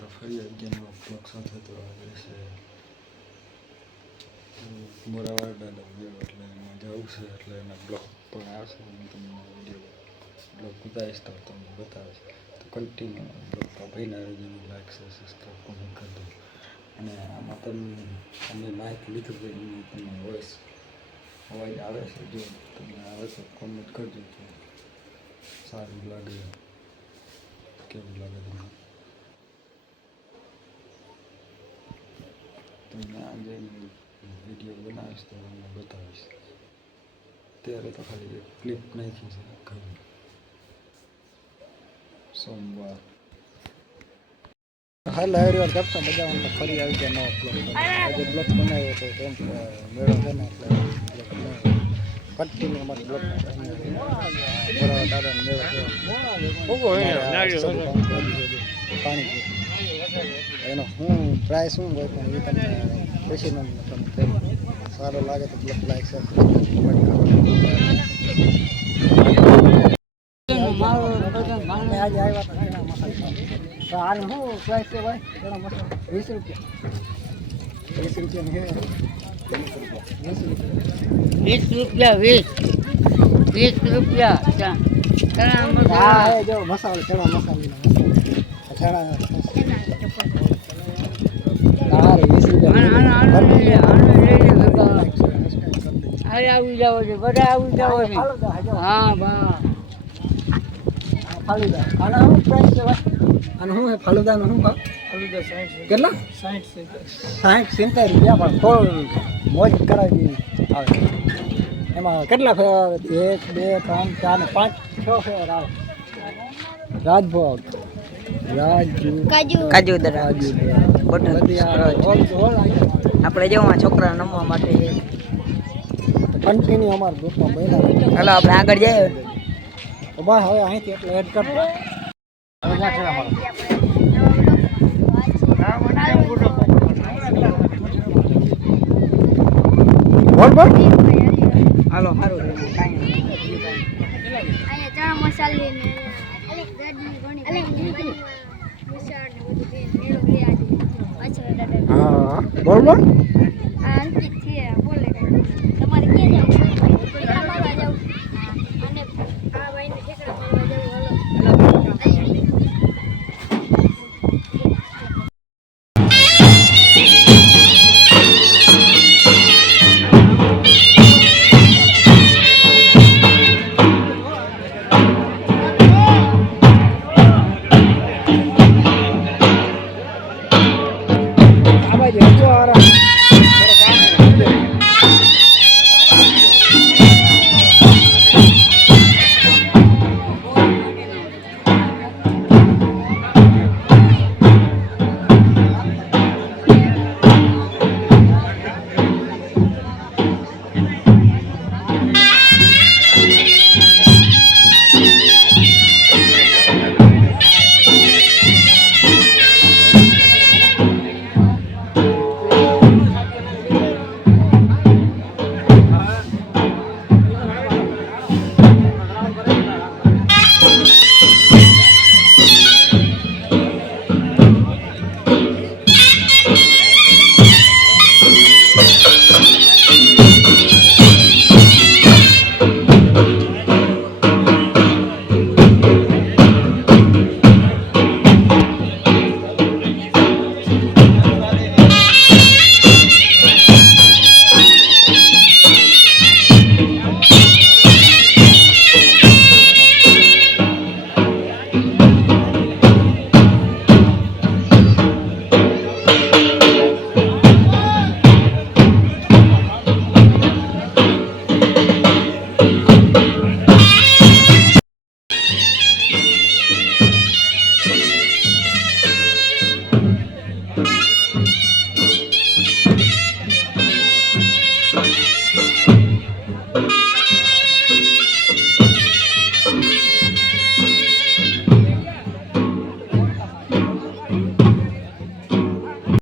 તો ફરી અગિયાર બ્લોક સાથે તો આવે છે મોરાવાડાનો વ્યૂ એટલે એમાં જવું છે એટલે એના બ્લોક પણ આવશે. હું તમને વિડીયો બ્લોગ ઉતારીશ તો તમને બતાવીશ. તો કન્ટિન્યુ બ્લોગ ભાઈના રેજીનું લાઈક છે, સબસ્ક્રાઈબ કોમેન્ટ કરી દો. અને આમાં તમે માઇક લીધું હોય એનું તમને વોઇસ અવાજ આવે છે, જો તમને આવે તો કોમેન્ટ કરજો કે સારું લાગે કેવું લાગે તમને. તમને આજે વિડીયો બનાવીશ તો તમને બતાવીશ. અત્યારે તો ખાલી એક ક્લિપ નાખી છે ઘણી સોમવાર. હાલ એવરીવાર કરશો મજામાં ફરી આવી ગયા નવો બ્લોગ. આજે બ્લોગ બનાવ્યો હતો કેમ મેળો છે ને એટલે બ્લોગ બનાવ્યો. કન્ટિન્યુ અમારે બ્લોગ બરાબર દાદાનો મેળો છે. પાણી એનો શું પ્રાઇસ શું હોય પણ એ તમને પછી તમને સારો લાગે તો બ્લોગ લાઈક શેર આજે આવ્યા હતા આને શું પ્રાઇસ છે ભાઈ? ચણા મસાલા 20 રૂપિયા. 20 રૂપિયા 20 રૂપિયા ચણા મસાલા. જો મસાલા ચણા મસાલા ચણા 20 રૂપિયા. હા બા ફાલુદા આના શું પ્રાઇસ છે ભાઈ? આનું શું છે ફાલુદાનું શું ભાવ? ફાલુદા 60 કેટલા? 60 રૂપિયા પણ ફોલ મોજ કરાવી આવે. એમાં કેટલા ફ્લેવર આવે? 1 2 3 4 ને 5 6 ફ્લેવર આવે. રાજભોગ, કાજુ દરાજ, આપણે જેવા છોકરા રમવા માટે કન્ટિન્યુ અમારા ગ્રુપમાં બન્યા. ચાલો આપણે આગળ જઈએ. તો બસ હવે અહીંથી એટલે એડ કરતો. બોલ બોલ હાલો સારું ચણા મસાલી હા બોલ બોલ. અંકિત